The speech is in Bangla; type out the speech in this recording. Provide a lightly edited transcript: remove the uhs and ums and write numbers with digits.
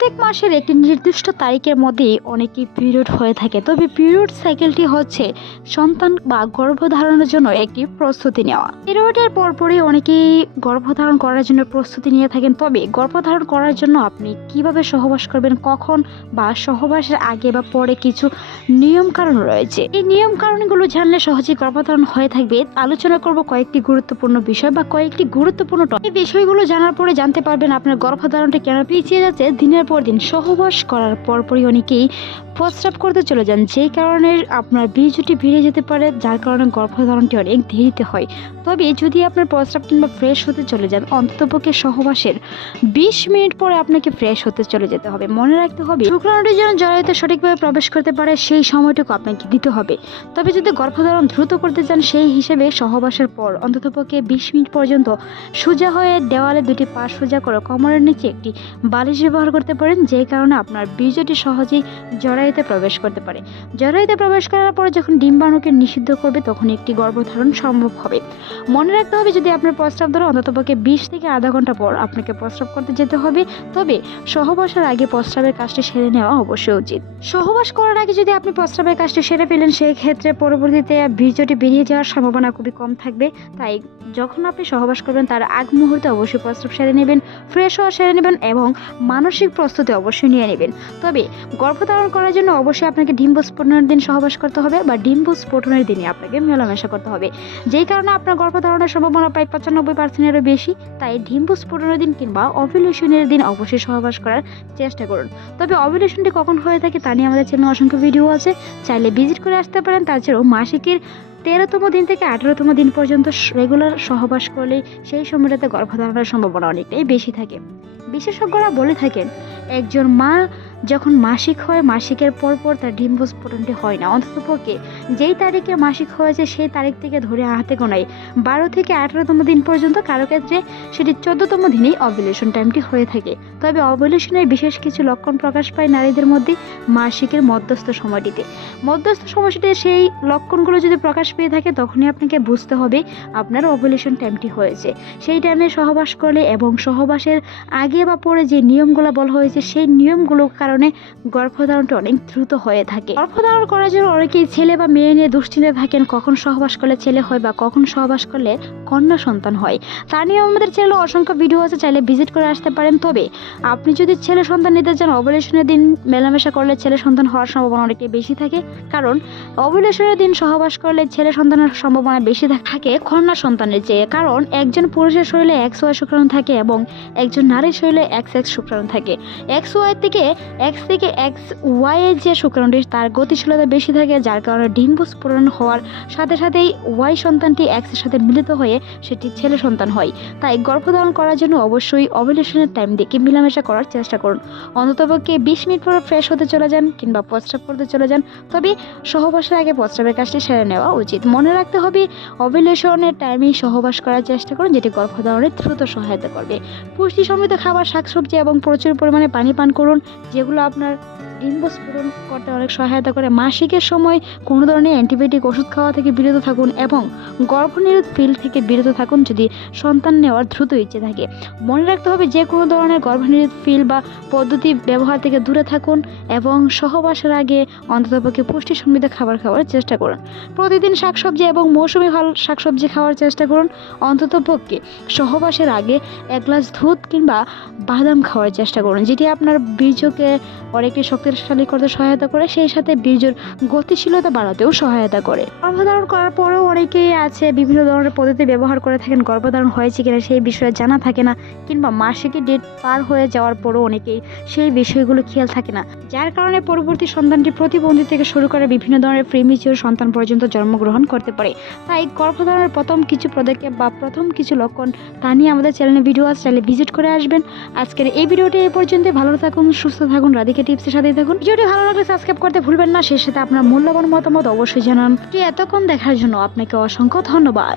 প্রত্যেক মাসের একটি নির্দিষ্ট তারিখের মধ্যে অনেকই পিরিয়ড হয়ে থাকে, তবে পিরিয়ড সাইকেলটি হচ্ছে সন্তান বা গর্ভধারণের জন্য একটি প্রস্তুতি নেওয়া। পিরিয়ডের পরপরই অনেকেই গর্ভধারণ করার জন্য প্রস্তুতি নিয়ে থাকেন, তবে গর্ভধারণ করার জন্য আপনি কিভাবে সহবাস করবেন, কখন বা সহবাসের আগে বা পরে কিছু নিয়ম কারণ রয়েছে। এই নিয়ম কারণগুলো জানলে সহজেই গর্ভধারণ হয়ে থাকবে। আলোচনা করব কয়েকটি গুরুত্বপূর্ণ বিষয় বা কয়েকটি গুরুত্বপূর্ণ এই বিষয়গুলো জানার পরে জানতে পারবেন আপনার গর্ভধারণটা কেন পিছিয়ে যাচ্ছে। দিনের পর দিন সহবাস করার পরপরই অনেকেই প্রস্রাব করতে চলে যান, যেই কারণে আপনার বীর্যটি বেড়ে যেতে পারে, যার কারণে গর্ভধারণটি অনেক দেরিতে হয়। তবে যদি আপনার প্রস্রাব কিংবা ফ্রেশ হতে চলে যান, অন্ততপক্ষে সহবাসের 20 মিনিট পরে আপনাকে ফ্রেশ হতে চলে যেতে হবে। মনে রাখতে হবে শুক্রাণুটি যেন জরায়ুতে সঠিকভাবে প্রবেশ করতে পারে সেই সময়টুকু আপনাকে দিতে হবে। তবে যদি গর্ভধারণ দ্রুত করতে চান, সেই হিসেবে সহবাসের পর অন্ততপক্ষে 20 মিনিট পর্যন্ত সোজা হয়ে দেওয়ালে দুটি পা সোজা করে কোমরের নিচে একটি বালিশ ব্যবহার করতে পারেন, যে কারণে আপনার বীর্যটি সহজেই জরায়ুতে প্রবেশ করতে পারে। জরায়ুতে প্রবেশ করার পর যখন ডিম্বাণুকে নিষিদ্ধ করবে, তখন একটি গর্ভধারণ সম্ভব হবে। মনে রাখতে হবে যদি আপনার প্রস্রাব ধরে অন্ততপক্ষে 20 থেকে আধা ঘন্টা পর আপনাকে প্রস্রাব করতে যেতে হবে। তবে সহবাসের আগে প্রস্রাবের কাজটি সেরে নেওয়া অবশ্যই উচিত। সহবাস করার আগে যদি আপনি প্রস্রাবের কাজটি সেরে ফেলেন, সেই ক্ষেত্রে পরবর্তীতে বীর্যটি বেরিয়ে যাওয়ার সম্ভাবনা খুবই কম থাকবে। তাই যখন আপনি সহবাস করবেন তার আগ মুহূর্তে অবশ্যই প্রস্রাব সেরে নেবেন, ফ্রেশ হওয়া সেরে নেবেন এবং মানসিক প্রস্তুতি অবশ্যই নিয়ে নেবেন। তবে গর্ভধারণ করার জন্য অবশ্যই আপনাকে ডিম্ব স্ফোটনের দিন সহবাস করতে হবে বা ডিম্ব স্ফোটনের দিনে আপনাকে মেলামেশা করতে হবে, যেই কারণে আপনার গর্ভধারণের সম্ভাবনা প্রায় 95%-এরও বেশি। তাই ডিম্ব স্ফোটনের দিন কিংবা ওভুলেশনের দিন অবশ্যই সহবাস করার চেষ্টা করুন। তবে ওভুলেশনটি কখন হয়ে থাকে তা নিয়ে আমাদের চ্যানেলে অসংখ্য ভিডিও আছে, চাইলে ভিজিট করে আসতে পারেন। তাছাড়াও মাসিকের 13তম দিন থেকে 18তম দিন পর্যন্ত রেগুলার সহবাস করলে সেই সময়টাতে গর্ভধারণের সম্ভাবনা অনেকটাই বেশি থাকে। বিশেষজ্ঞরা বলে থাকেন একজন মা যখন মাসিক হয়, মাসিকের পরপর তার ডিম্ব স্ফোটনটি হয় না। অন্ততপক্ষে যেই তারিখে মাসিক হয়েছে সেই তারিখ থেকে ধরে হাতে গোনায় 12 থেকে 18তম দিন পর্যন্ত, কারো ক্ষেত্রে সেটি 14তম দিনেই ওভুলেশন টাইমটি হয়ে থাকে। তবে ওভুলেশনের বিশেষ কিছু লক্ষণ প্রকাশ পায় নারীদের মধ্যে মাসিকের মধ্যস্থ সময়টিতে। মধ্যস্থ সময়টিতে সেই লক্ষণগুলো যদি প্রকাশ পেয়ে থাকে, তখনই আপনাকে বুঝতে হবে আপনার ওভুলেশন টাইমটি হয়েছে। সেই টাইমে সহবাস করলে এবং সহবাসের আগে বা পরে যে নিয়মগুলো বলা হয়েছে, সেই নিয়মগুলোর কারণে গর্ভধারণটা অনেক দ্রুত হয়ে থাকে। গর্ভধারণ করার জন্য অনেকেই ছেলে বা মেয়ে নিয়ে দুশ্চিন্তায় থাকেন, কখন সহবাস করলে ছেলে হয় বা কখন সহবাস করলে কন্যা সন্তান হয়। তা নিয়ে আমাদের চ্যানেলে অসংখ্য ভিডিও আছে, চাইলে ভিজিট করে আসতে পারেন। তবে আপনি যদি ছেলে সন্তান নিতে চান, ওভুলেশনের দিন মেলামেশা করলে ছেলে সন্তান হওয়ার সম্ভাবনা অনেকটাই বেশি থাকে, কারণ ওভুলেশনের দিন সহবাস করলে ছেলে সন্তানের সম্ভাবনা বেশি থাকে কন্যা সন্তানের চেয়ে। কারণ একজন পুরুষের শরীরে XY শুক্রাণু থাকে এবং একজন নারীর শরীরে XX শুক্রাণু থাকে। XY থেকে XY এর যে শুক্রাণুটি তার গতিশীলতা বেশি থাকে, যার কারণে ডিম্ব স্ফোটন হওয়ার সাথে সাথেই Y সন্তানটি X এর সাথে মিলিত হয়ে সেটি ছেলে সন্তান হয়। তাই গর্ভধারণ করার জন্য অবশ্যই ওভুলেশনের টাইম দেখে মেলামেশা করার চেষ্টা করুন। অন্ততপক্ষে 20 মিনিট পরে ফ্রেশ হতে চলে যান কিংবা প্রস্রাব করতে চলে যান। তবে সহবাসের আগে প্রস্রাবের কাজটি সেরে নেওয়া উচিত। মনে রাখতে হবে ওভুলেশনের টাইমেই সহবাস করার চেষ্টা করুন, যেটি গর্ভধারণে দ্রুত সহায়তা করবে। পুষ্টি সমৃদ্ধ খাবার, শাকসবজি এবং প্রচুর পরিমাণে পানি পান করুন, যেগুলো আপনার ডিম্ব স্ফোটন করতে অনেক সহায়তা করে। মাসিকের সময় কোনো ধরনের অ্যান্টিবায়োটিক ওষুধ খাওয়া থেকে বিরত থাকুন এবং গর্ভনিরোধ পিল থেকে বিরত থাকুন যদি সন্তান নেওয়ার দ্রুত ইচ্ছে থাকে। মনে রাখতে হবে যে কোনো ধরনের গর্ভনিরোধ পিল বা পদ্ধতি ব্যবহার থেকে দূরে থাকুন এবং সহবাসের আগে অন্ততপক্ষে পুষ্টি সমৃদ্ধ খাবার খাওয়ার চেষ্টা করুন। প্রতিদিন শাকসবজি এবং মৌসুমি ফল শাকসবজি খাওয়ার চেষ্টা করুন। অন্ততপক্ষে সহবাসের আগে 1 গ্লাস দুধ কিংবা বাদাম খাওয়ার চেষ্টা করুন, যেটি আপনার বীর্যকে অনেকটি শক্তিশালী করতে সহায়তা করে, সেই সাথে বীর্যের গতিশীলতা বাড়াতেও সহায়তা করে। গর্ভধারণ করার পরেও অনেকেই আছে বিভিন্ন ধরনের পদ্ধতি ব্যবহার করে থাকেন, গর্ভধারণ হয়েছে কিনা সেই বিষয়ে জানা থাকে না, কিংবা মাসিকের ডেট পার হয়ে যাওয়ার পরেও অনেকেই সেই বিষয়গুলো খেয়াল থাকে না, যার কারণে পরবর্তী সন্তানটি প্রতিবন্ধী থেকে শুরু করে বিভিন্ন ধরনের প্রিমিচিউর সন্তান পর্যন্ত জন্মগ্রহণ করতে পারে। তাই গর্ভধারণের প্রথম কিছু পদক্ষেপ বা প্রথম কিছু লক্ষণ তা নিয়ে আমাদের চ্যানেলে ভিডিও আছে, চাইলে ভিজিট করে আসবেন। আজকের এই ভিডিওটি এই পর্যন্ত। ভালো থাকুন, সুস্থ থাকুন, রাধিকা টিপসের সাথেই থাকুন। ভিডিওটি ভালো লাগলে সাবস্ক্রাইব করতে ভুলবেন না, সেই সাথে আপনার মূল্যবান মতামত অবশ্যই জানান। এতক্ষণ দেখার জন্য আপনাকে অসংখ্য ধন্যবাদ।